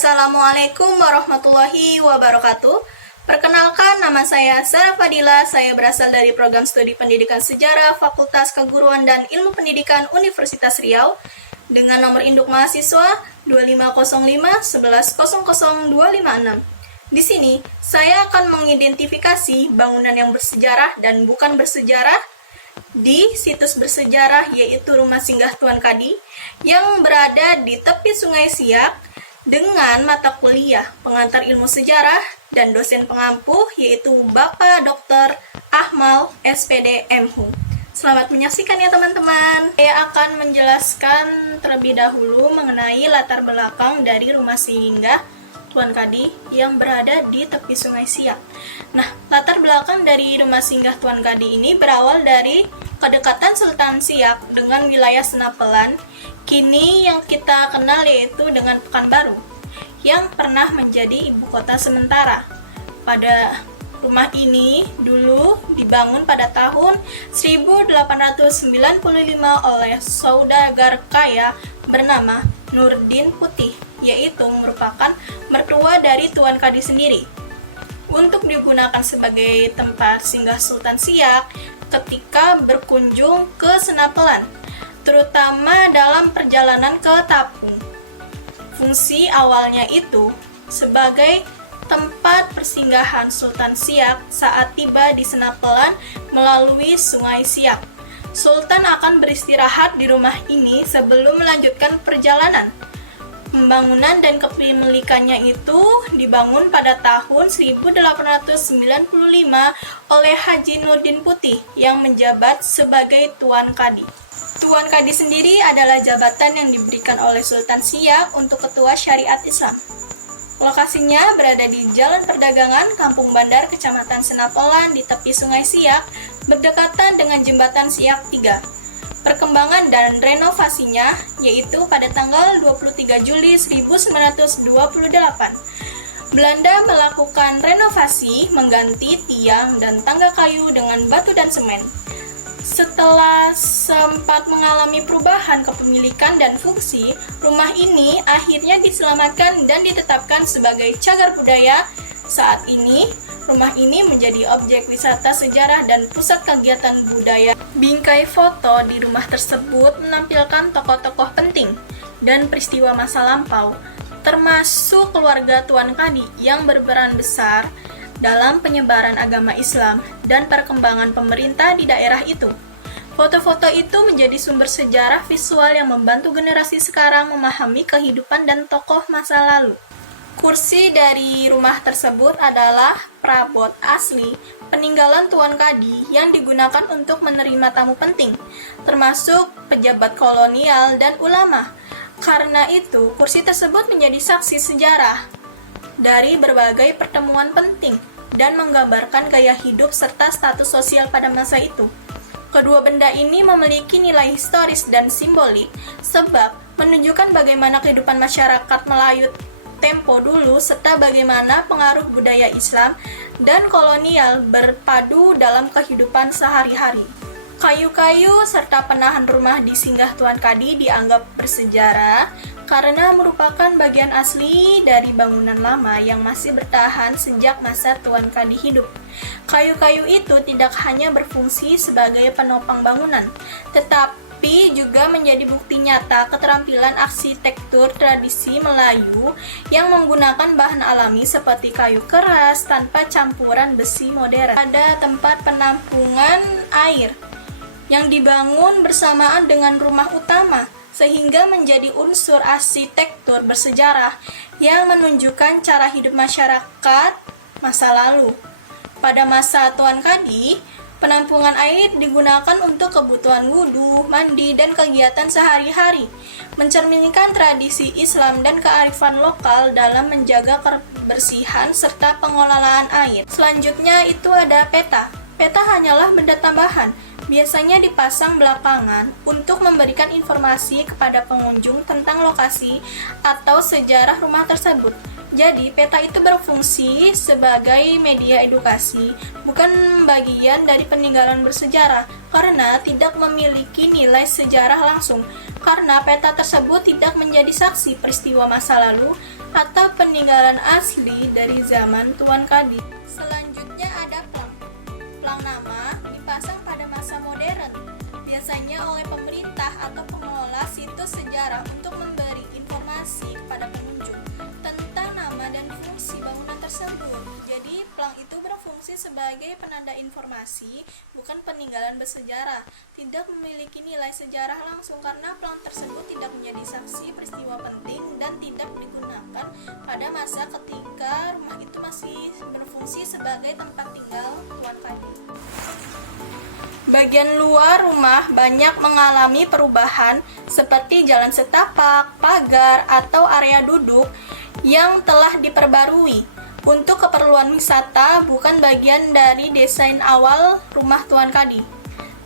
Assalamualaikum warahmatullahi wabarakatuh. Perkenalkan, nama saya Sarah Fadila. Saya berasal dari program studi pendidikan sejarah Fakultas Keguruan dan Ilmu Pendidikan Universitas Riau dengan nomor induk mahasiswa 250511000256. Di sini, saya akan mengidentifikasi bangunan yang bersejarah dan bukan bersejarah di situs bersejarah, yaitu Rumah Singgah Tuan Kadi yang berada di tepi Sungai Siak dengan mata kuliah pengantar ilmu sejarah dan dosen pengampu, yaitu Bapak Dr. Ahmal SPD MHU. Selamat menyaksikan ya teman-teman. Saya akan menjelaskan terlebih dahulu mengenai latar belakang dari Rumah Singgah Tuan Kadi yang berada di tepi Sungai Siak. Nah, latar belakang dari Rumah Singgah Tuan Kadi ini berawal dari kedekatan Sultan Siak dengan wilayah Senapelan, kini yang kita kenal yaitu dengan Pekanbaru, yang pernah menjadi ibu kota sementara. Pada rumah ini dulu dibangun pada tahun 1895 oleh saudagar kaya bernama Nurdin Putih, yaitu merupakan mertua dari Tuan Kadi sendiri, untuk digunakan sebagai tempat singgah Sultan Siak ketika berkunjung ke Senapelan, terutama dalam perjalanan ke Tapung. Fungsi awalnya itu sebagai tempat persinggahan Sultan Siak saat tiba di Senapelan melalui Sungai Siak. Sultan akan beristirahat di rumah ini sebelum melanjutkan perjalanan. Pembangunan dan kepemilikannya itu dibangun pada tahun 1895 oleh Haji Nurdin Putih yang menjabat sebagai Tuan Kadi. Tuan Kadi sendiri adalah jabatan yang diberikan oleh Sultan Siak untuk ketua syariat Islam. Lokasinya berada di Jalan Perdagangan, Kampung Bandar, Kecamatan Senapelan di tepi Sungai Siak, berdekatan dengan Jembatan Siak 3. Perkembangan dan renovasinya yaitu pada tanggal 23 Juli 1928. Belanda melakukan renovasi mengganti tiang dan tangga kayu dengan batu dan semen. Setelah sempat mengalami perubahan kepemilikan dan fungsi, rumah ini akhirnya diselamatkan dan ditetapkan sebagai cagar budaya. Saat ini, rumah ini menjadi objek wisata sejarah dan pusat kegiatan budaya. Bingkai foto di rumah tersebut menampilkan tokoh-tokoh penting dan peristiwa masa lampau, termasuk keluarga Tuan Kadi yang berperan besar dalam penyebaran agama Islam dan perkembangan pemerintah di daerah itu. Foto-foto itu menjadi sumber sejarah visual yang membantu generasi sekarang memahami kehidupan dan tokoh masa lalu. Kursi dari rumah tersebut adalah perabot asli peninggalan Tuan Kadi yang digunakan untuk menerima tamu penting, termasuk pejabat kolonial dan ulama. Karena itu, kursi tersebut menjadi saksi sejarah dari berbagai pertemuan penting dan menggambarkan gaya hidup serta status sosial pada masa itu. Kedua benda ini memiliki nilai historis dan simbolik, sebab menunjukkan bagaimana kehidupan masyarakat Melayu tempo dulu serta bagaimana pengaruh budaya Islam dan kolonial berpadu dalam kehidupan sehari-hari. Kayu-kayu serta penahan rumah di Singgah Tuan Kadi dianggap bersejarah karena merupakan bagian asli dari bangunan lama yang masih bertahan sejak masa Tuan Kadi hidup. Kayu-kayu itu tidak hanya berfungsi sebagai penopang bangunan, tetapi juga menjadi bukti nyata keterampilan arsitektur tradisi Melayu yang menggunakan bahan alami seperti kayu keras tanpa campuran besi modern. Ada tempat penampungan air yang dibangun bersamaan dengan rumah utama, sehingga menjadi unsur arsitektur bersejarah yang menunjukkan cara hidup masyarakat masa lalu. Pada masa Tuan Kadi, penampungan air digunakan untuk kebutuhan wudhu, mandi, dan kegiatan sehari-hari, mencerminkan tradisi Islam dan kearifan lokal dalam menjaga kebersihan serta pengelolaan air. Selanjutnya itu ada peta. Peta hanyalah benda tambahan, biasanya dipasang belakangan untuk memberikan informasi kepada pengunjung tentang lokasi atau sejarah rumah tersebut. Jadi, peta itu berfungsi sebagai media edukasi, bukan bagian dari peninggalan bersejarah, karena tidak memiliki nilai sejarah langsung. Karena peta tersebut tidak menjadi saksi peristiwa masa lalu, atau peninggalan asli dari zaman Tuan Kadi. Selanjutnya ada plang. Plang nama dipasang pada masa modern, biasanya oleh pemerintah atau pengelola situs sejarah untuk memberi informasi kepada pengunjung tentang nama dan fungsi bangunan tersebut. Jadi, plang itu berfungsi sebagai penanda informasi, bukan peninggalan bersejarah. Tidak memiliki nilai sejarah langsung karena plang tersebut tidak menjadi saksi peristiwa penting dan tidak digunakan pada masa ketika rumah itu masih berfungsi sebagai tempat tinggal Tuan Kadi. Bagian luar rumah banyak mengalami perubahan seperti jalan setapak, pagar, atau area duduk yang telah diperbarui untuk keperluan wisata, bukan bagian dari desain awal rumah Tuan Kadi,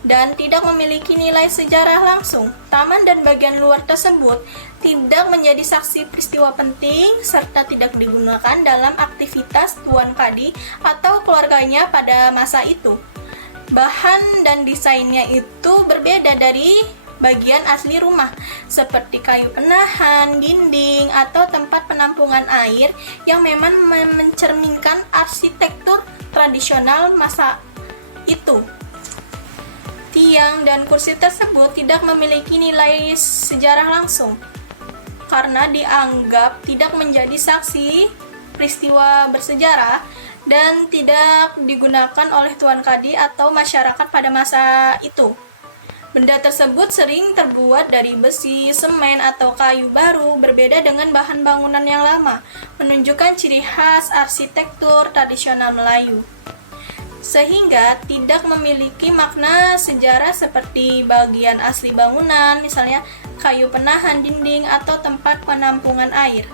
dan tidak memiliki nilai sejarah langsung. Taman dan bagian luar tersebut tidak menjadi saksi peristiwa penting serta tidak digunakan dalam aktivitas Tuan Kadi atau keluarganya pada masa itu. Bahan dan desainnya itu berbeda dari bagian asli rumah, seperti kayu penahan, dinding, atau tempat penampungan air yang memang mencerminkan arsitektur tradisional masa itu. Tiang dan kursi tersebut tidak memiliki nilai sejarah langsung karena dianggap tidak menjadi saksi peristiwa bersejarah dan tidak digunakan oleh Tuan Kadi atau masyarakat pada masa itu. Benda tersebut sering terbuat dari besi, semen, atau kayu baru, berbeda dengan bahan bangunan yang lama, menunjukkan ciri khas arsitektur tradisional Melayu, sehingga tidak memiliki makna sejarah seperti bagian asli bangunan, misalnya kayu penahan dinding atau tempat penampungan air.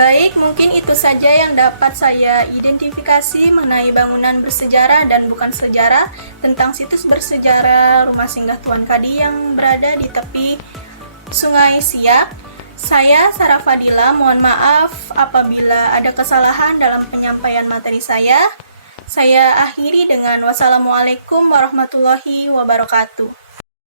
Baik, mungkin itu saja yang dapat saya identifikasi mengenai bangunan bersejarah dan bukan sejarah tentang situs bersejarah Rumah Singgah Tuan Kadi yang berada di tepi Sungai Siak. Saya Sarah Fadila, mohon maaf apabila ada kesalahan dalam penyampaian materi saya. Saya akhiri dengan wassalamualaikum warahmatullahi wabarakatuh.